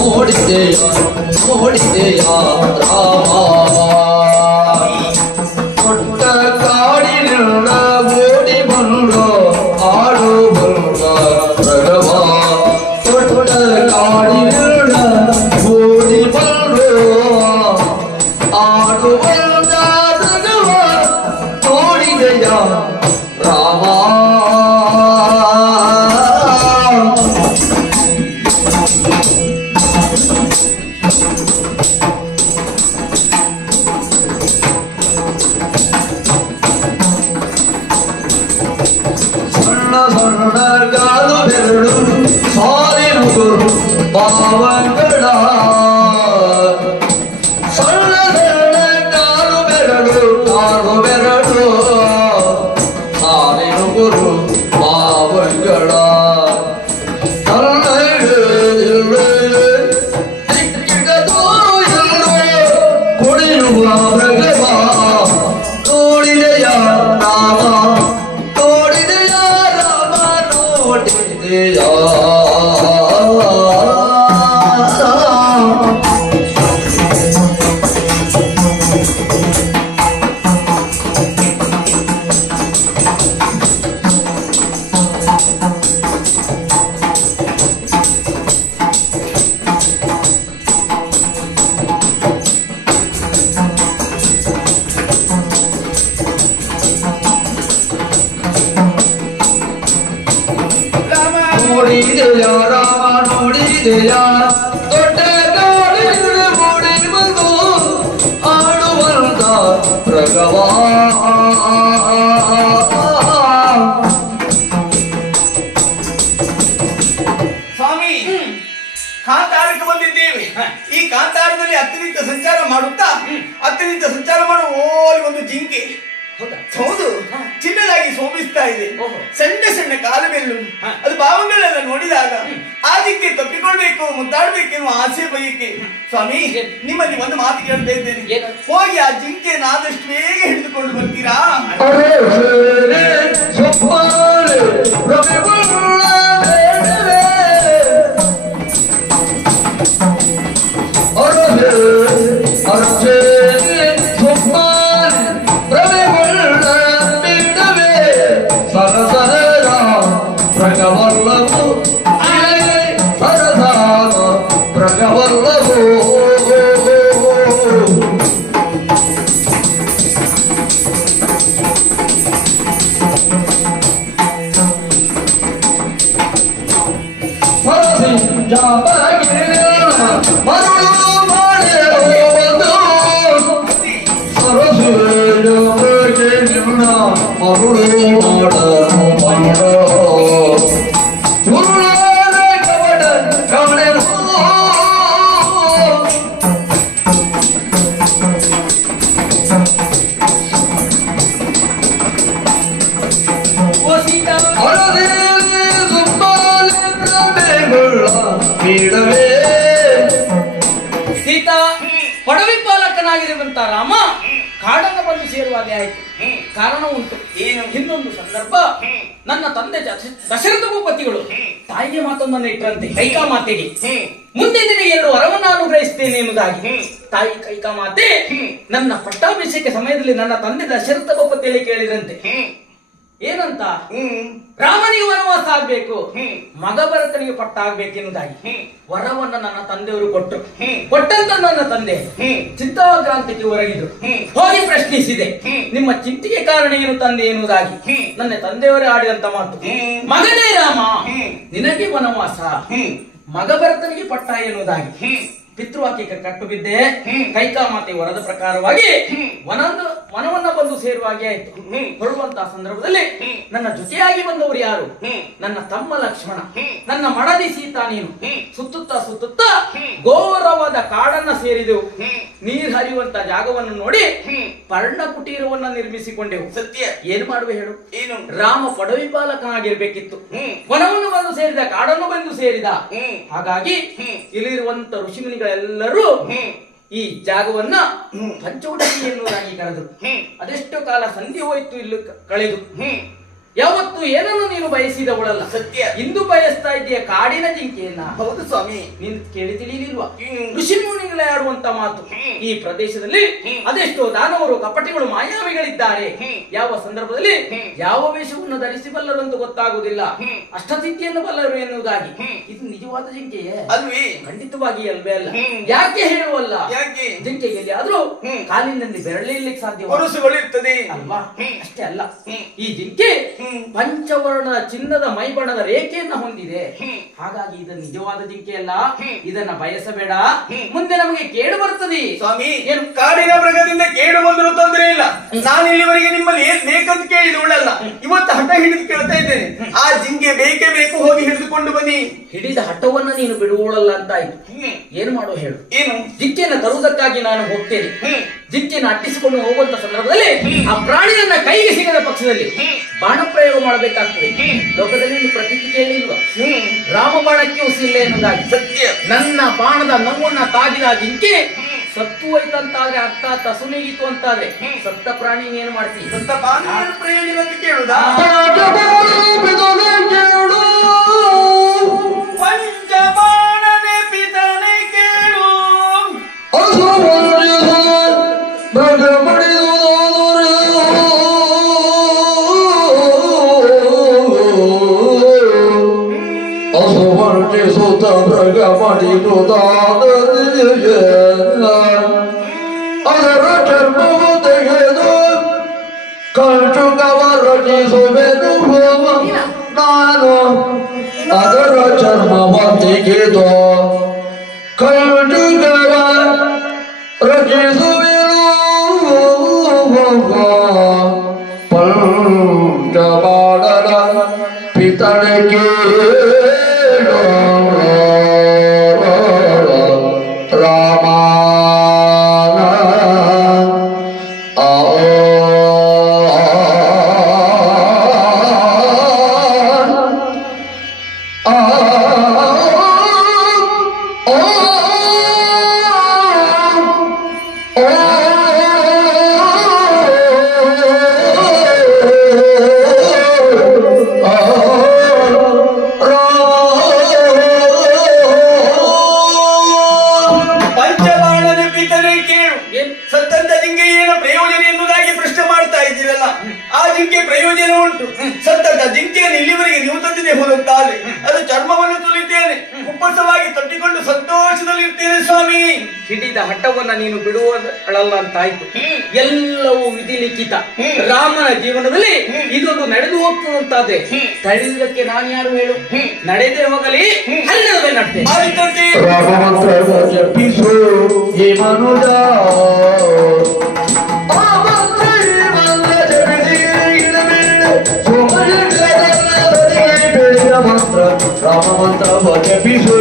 ನೋಡಿದೆಯಾ ನೋಡಿದೆಯಾ ರಾಮ ಕೊಟ್ಟ ಕಾಡಿನಿಂದ ಓಡಿ ಬಂದು ಆಡು ಬಂದ ರಘವ ಕೊಟ್ಟ ಕಾಡಿನಿಂದ ಓಡಿ ಬಂದು ಆಡು ಬಂದ ರಘವ ನೋಡಿದೆಯಾ ರಾಮ ಗಾಲು ಬೆರಳು ಸಾಲಿನ ಗುರು ಪಾವಗಳ ಸಣ್ಣ ಸಣ್ಣ ಕಾಲು ಬೆರಳು ಸಾಲಿನ ಗುರು ಪಾವಗಳ ಕುಡಿಯುವ ಮೃಗವ ನೋಡಿದೆಯ ರಾಮ ನೋಡಿದೆಯಾ ರಾಮ ನೋಡಿದೆಯಾ ದೊಡ್ಡ ಗಾಡಿಯಲ್ಲಿ ಮೂಡಿ ಬಂದು ಆಡುವಂತ ರಘವ ಸ್ವಾಮಿ ಕಾಂತಾರಕ್ಕೆ ಬಂದಿದ್ದೇವೆ. ಈ ಕಾಂತಾರದಲ್ಲಿ ಅತ್ಯಧಿಕ ಸಂಚಾರ ಮಾಡುತ್ತಾ ಅತ್ಯಧಿಕ ಸಂಚಾರ ಮಾಡುವ ಓಲಿ ಒಂದು ಜಿಂಕೆ ಹೌದು ಚಿನ್ನದಾಗಿ ಶೋಭಿಸ್ತಾ ಇದೆ. ಸಣ್ಣ ಸಣ್ಣ ಕಾಲು ಬೆಳ್ಳು ಅದು ಭಾವಗಳೆಲ್ಲ ನೋಡಿದಾಗ ಅದಕ್ಕೆ ತಪ್ಪಿಕೊಳ್ಬೇಕು ಮುದ್ದಾಡ್ಬೇಕೆನ್ನುವ ಆಸೆ ಬಯಕೆ. ಸ್ವಾಮಿ ನಿಮ್ಮಲ್ಲಿ ಒಂದು ಮಾತು ಕೇಳ್ತಾ ಇದ್ದೇನೆ, ಹೋಗಿ ಆ ಜಿಂಕೆಯನ್ನು ಆದಷ್ಟು ಬೇಗ ಹಿಡಿದುಕೊಂಡು ಬರ್ತೀರಾ? ಸೀತಾ ಪಡವಿ ಪಾಲಕನಾಗಿರುವಂತ ರಾಮ ಕಾಡನ್ನು ಬಂದು ಸೇರುವಾಗ ಆಯ್ತು. ಕಾರಣ ಉಂಟು. ಏನು? ಇನ್ನೊಂದು ಸಂದರ್ಭ ನನ್ನ ತಂದೆ ದಶರಥ ಭೂಪತಿಗಳು ತಾಯಿಯ ಮಾತೊಂದನ್ನು ಇಟ್ಟರಂತೆ ಕೈಕಾ ಮಾತೆಗೆ ಮುಂದೆ ನಿನಗೆ 2 ವರವನ್ನು ಅನುಗ್ರಹಿಸ್ತೇನೆ ಎನ್ನುವುದಾಗಿ. ತಾಯಿ ಕೈಕಾ ಮಾತೆ ನನ್ನ ಪಟ್ಟಾಭಿಷೇಕ ಸಮಯದಲ್ಲಿ ನನ್ನ ತಂದೆ ದಶರಥ ಭೂಪತಿಯಲ್ಲಿ ಕೇಳಿದಂತೆ ಏನಂತ, ರಾಮನಿಗೆ ವನವಾಸ ಆಗ್ಬೇಕು, ಮಗ ಭರತನಿಗೆ ಪಟ್ಟ ಆಗ್ಬೇಕೆನ್ನುವುದಾಗಿ ವರವನ್ನ ನನ್ನ ತಂದೆಯವರು ಕೊಟ್ಟರು. ಕೊಟ್ಟಂತ ನನ್ನ ತಂದೆ ಚಿಂತಾಕ್ರಾಂತಿಗೆ ಹೊರಗಿದ್ರು. ಹೋಗಿ ಪ್ರಶ್ನಿಸಿದೆ, ನಿಮ್ಮ ಚಿಂತೆಗೆ ಕಾರಣ ಏನು ತಂದೆ ಎನ್ನುವುದಾಗಿ. ನನ್ನ ತಂದೆಯವರೇ ಆಡಿದಂತ ಮಾತು, ಮಗನೇ ರಾಮ ನಿನಗೆ ವನವಾಸ, ಮಗ ಭರತನಿಗೆ ಪಟ್ಟ ಎನ್ನುವುದಾಗಿ. ಪಿತೃವಾಕ್ಯಕ್ಕೆ ಕಟ್ಟು ಬಿದ್ದೆ. ಕೈಕಾ ಮಾತೆ ವರದ ಪ್ರಕಾರವಾಗಿ ಮನವನ್ನ ಬಂದು ಸೇರುವ ಹಾಗೆ ಆಯ್ತು. ಹೊರಡುವಂತಹ ಸಂದರ್ಭದಲ್ಲಿ ನನ್ನ ಜೊತೆಯಾಗಿ ಬಂದವರು ಯಾರು? ನನ್ನ ತಮ್ಮ ಲಕ್ಷ್ಮಣ, ನನ್ನ ಮಡದಿ ಸೀತಾ. ನೀನು ಸುತ್ತುತ್ತಾ ಘೋರವಾದ ಕಾಡನ್ನ ಸೇರಿದೆವು. ನೀರ್ ಹರಿಯುವಂತ ಜಾಗವನ್ನು ನೋಡಿ ಪರ್ಣ ಕುಟೀರವನ್ನ ನಿರ್ಮಿಸಿಕೊಂಡೆವು. ಸತ್ಯ. ಏನು ಮಾಡುವೆ ಹೇಳು? ಏನು? ರಾಮ ಪಡವಿಪಾಲಕನಾಗಿರ್ಬೇಕಿತ್ತು. ವನವನ್ನು ಬಂದು ಸೇರಿದ, ಕಾಡನ್ನು ಬಂದು ಸೇರಿದ. ಹಾಗಾಗಿ ಇಲ್ಲಿರುವಂತ ಋಷಿಮುನಿಗಳೆಲ್ಲರೂ ಈ ಜಾಗವನ್ನ ಪಂಚವಟಿ ಎನ್ನುವುದಾಗಿ ಕರೆದರು. ಅದೆಷ್ಟೋ ಕಾಲ ಸಂಧಿ ಹೋಯ್ತು ಇಲ್ಲಿ ಕಳೆದು. ಯಾವತ್ತು ಏನನ್ನು ನೀನು ಬಯಸಿದವಳಲ್ಲ. ಸತ್ಯ. ಇಂದು ಬಯಸ್ತಾ ಇದೆಯ ಕಾಡಿನ ಜಿಂಕೆಯನ್ನ. ಹೌದು ಸ್ವಾಮಿ. ನೀನು ಕೇಳಿ ತಿಳಿಲಿಲ್ವಾ? ಋಷಿಮುನಿಗಳೇ ಆಡುವಂತ ಮಾತು. ಈ ಪ್ರದೇಶದಲ್ಲಿ ಅದೆಷ್ಟೋ ದಾನವರು, ಕಪಟಿಗಳು, ಮಾಯಾವಿಗಳಿದ್ದಾರೆ. ಯಾವ ಸಂದರ್ಭದಲ್ಲಿ ಯಾವ ವೇಷವನ್ನು ಧರಿಸಬಲ್ಲರು ಅಂತ ಗೊತ್ತಾಗುವುದಿಲ್ಲ. ಅಷ್ಟಸಿದ್ಧಿಯನ್ನು ಬಲ್ಲರು ಎನ್ನುವುದಾಗಿ. ಇದು ನಿಜವಾದ ಜಿಂಕೆಯೇ ಅಲ್ವೇ? ಖಂಡಿತವಾಗಿ ಅಲ್ವೇ ಅಲ್ಲ. ಯಾಕೆ ಹೇಳುವಲ್ಲ? ಯಾಕೆ? ಜಿಂಕೆಗೆ ಆದ್ರೂ ಕಾಲಿನಲ್ಲಿ ಬೆರಳಿರ್ಲಿಕ್ಕೆ ಸಾಧ್ಯ ಹೊರಸುಗಳಿರ್ತದೆ ಅಲ್ವಾ? ಅಷ್ಟೇ ಅಲ್ಲ, ಈ ಜಿಂಕೆ ಪಂಚವರ್ಣದ ಚಿನ್ನದ ಮೈಬಣ್ಣದ ರೇಖೆಯನ್ನ ಹೊಂದಿದೆ. ಹಾಗಾಗಿ ಇದು ನಿಜವಾದ ಜಿಂಕೆ ಅಲ್ಲ. ಇದನ್ನ ಬಯಸಬೇಡ, ಮುಂದೆ ನಮಗೆ ಕೇಡು ಬರ್ತದೆ. ಸ್ವಾಮಿ, ಕಾಡಿನ ಮೃಗದಿಂದ ಕೇಡು ಬಂದರೂ ತೊಂದರೆ ಇಲ್ಲ. ನಾನು ಇಲ್ಲಿವರೆಗೆ ನಿಮ್ಮಲ್ಲಿ ಏನ್ ಬೇಕಂತ ಕೇಳಿದವಳಲ್ಲ. ಇವತ್ತು ಹಠ ಹಿಡಿದು ಕೇಳ್ತಾ ಇದ್ದೇನೆ. ಆ ಜಿಂಕೆ ಬೇಕೇ ಬೇಕು, ಹೋಗಿ ಹಿಡಿದುಕೊಂಡು ಬನ್ನಿ. ಹಿಡಿದ ಹಠವನ್ನ ನೀನು ಬಿಡುವಳಲ್ಲ ಅಂತ ಆಯ್ತು. ಏನು ಮಾಡುವ ಹೇಳು? ಏನು? ಜಿಂಕೆಯನ್ನು ತರುವುದಕ್ಕಾಗಿ ನಾನು ಹೋಗ್ತೇನೆ. ಜಿಂಕೆಯನ್ನು ಅಟ್ಟಿಸಿಕೊಂಡು ಹೋಗುವಂತ ಸಂದರ್ಭದಲ್ಲಿ ಆ ಪ್ರಾಣಿಯನ್ನ ಕೈಗೆ ಸಿಗದ ಪಕ್ಷದಲ್ಲಿ ಬಾಣ ಪ್ರಯೋಗ ಮಾಡಬೇಕಾಗ್ತದೆ. ಲೋಕದಲ್ಲಿ ಒಂದು ಪ್ರತೀತಿ ಕೇಳಿಲ್ವಾ? ರಾಮ ಬಾಣಕ್ಕೆ ಉಸಿಲ್ಲ ಎನ್ನುವುದಾಗಿ. ಸತ್ಯ. ನನ್ನ ಬಾಣದ ನೋವನ್ನ ತಾಗಿದ ಜಿಂಕೆ ಸತ್ತು ಹೋಯ್ತಂತಾದ್ರೆ, ಅರ್ಥಾತ್ ಹಸುನಿಗಿತ್ತು ಅಂತಾದ್ರೆ, ಸತ್ತ ಪ್ರಾಣಿ ಏನು ಮಾಡ್ತೀವಿ? ಸತ್ತ ಬಾಣದ ಪ್ರಯೋಜನ ಅಂತ ಕೇಳುದಾ? ಪಂಚಬಾಣನೆ ಪಿತನೆ ಕೇಳು. ಸುತ ಮೃಗ ಮಡಿದುದಾದರೆ ಅದರ ಚರ್ಮವು ತೆಗೆದು ಕಂಚುಕವ ರಚಿಸುವೆನು. ನಾನು ಅದರ ಚರ್ಮವ ತೆಗೆದು ಕಂಚುಕವ ರಚಿಸುವೆನು. ಪಂಚಬಾಣನ ಪಿತನಿಗೆ ಪ್ರಯೋಜನ ಉಂಟು. ಸತ್ತದ ಜಿಂಕೆಯನ್ನು ಇಲ್ಲಿವರೆಗೆ ನೀವು ತಂದಿದೆ ಹೋದಂತಾದ್ರೆ ಅದು ಚರ್ಮವನ್ನು ತುಳಿತೇನೆ, ಉಪವಾಸವಾಗಿ ತಟ್ಟಿಕೊಂಡು ಸಂತೋಷದಲ್ಲಿ ಇರ್ತೇನೆ ಸ್ವಾಮಿ. ಹಿಡಿದ ಹಠವನ್ನ ನೀನು ಬಿಡುವಳಲ್ಲ ಅಂತಾಯ್ತು. ಎಲ್ಲವೂ ವಿಧಿ ಲಿಖಿತ. ರಾಮನ ಜೀವನದಲ್ಲಿ ಇದೊಂದು ನಡೆದು ಹೋಗ್ತದಂತಾದ್ರೆ ತಡೆಯುವುದಕ್ಕೆ ನಾನು ಯಾರು ಹೇಳು? ನಡೆದೇ ಹೋಗಲಿ, ಹನ್ನೆರಡು ನಡ್ತೇನೆ. ರಾಮ ಮಂತ್ರ ಜಪಿಸು.